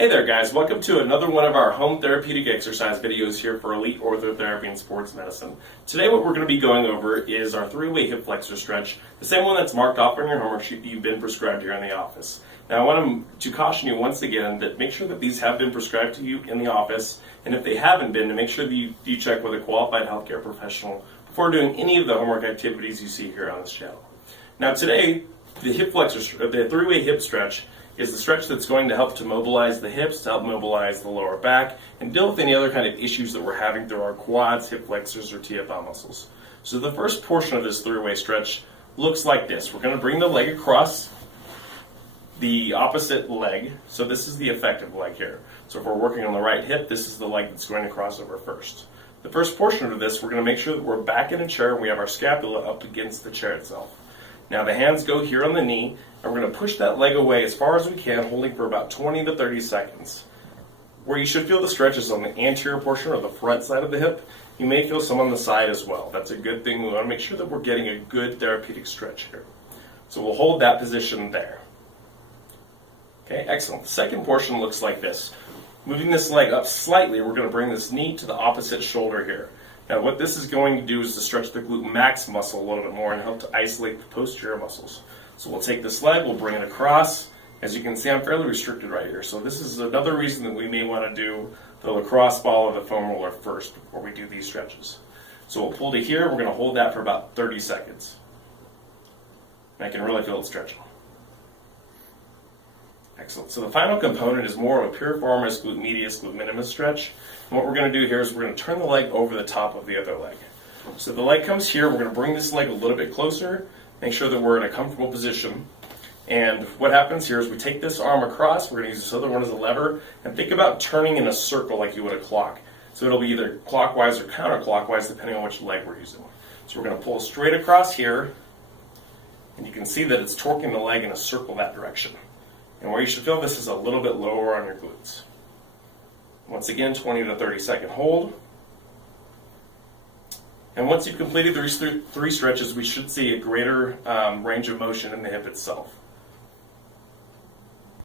Hey there guys, welcome to another one of our home therapeutic exercise videos here for Elite Ortho-Therapy and Sports Medicine. Today what we're going to be going over is our three-way hip flexor stretch, the same one that's marked off on your homework sheet that you've been prescribed here in the office. Now I want to caution you once again that make sure that these have been prescribed to you in the office, and if they haven't been, to make sure that you check with a qualified healthcare professional before doing any of the homework activities you see here on this channel. Now today, the hip flexor, the three-way hip stretch is the stretch that's going to help to mobilize the hips, to help mobilize the lower back, and deal with any other kind of issues that we're having through our quads, hip flexors, or TFL muscles. So the first portion of this three-way stretch looks like this. We're going to bring the leg across the opposite leg. So this is the effective leg here. So if we're working on the right hip, this is the leg that's going to cross over first. The first portion of this, we're going to make sure that we're back in a chair and we have our scapula up against the chair itself. Now the hands go here on the knee, and we're going to push that leg away as far as we can, holding for about 20 to 30 seconds. Where you should feel the stretch is on the anterior portion or the front side of the hip. You may feel some on the side as well. That's a good thing. We want to make sure that we're getting a good therapeutic stretch here. So we'll hold that position there. Okay, excellent. The second portion looks like this. Moving this leg up slightly, we're going to bring this knee to the opposite shoulder here. Now what this is going to do is to stretch the glute max muscle a little bit more and help to isolate the posterior muscles. So we'll take this leg, we'll bring it across. As you can see, I'm fairly restricted right here. So this is another reason that we may want to do the lacrosse ball or the foam roller first before we do these stretches. So we'll pull to here, we're going to hold that for about 30 seconds. And I can really feel it stretching. Excellent. So the final component is more of a piriformis, glute medius, glute minimus stretch. And what we're going to do here is we're going to turn the leg over the top of the other leg. So the leg comes here, we're going to bring this leg a little bit closer, make sure that we're in a comfortable position. And what happens here is we take this arm across, we're going to use this other one as a lever, and think about turning in a circle like you would a clock. So it'll be either clockwise or counterclockwise depending on which leg we're using. So we're going to pull straight across here, and you can see that it's torquing the leg in a circle that direction. And where you should feel this is a little bit lower on your glutes. Once again, 20 to 30 second hold. And once you've completed these three stretches, we should see a greater range of motion in the hip itself.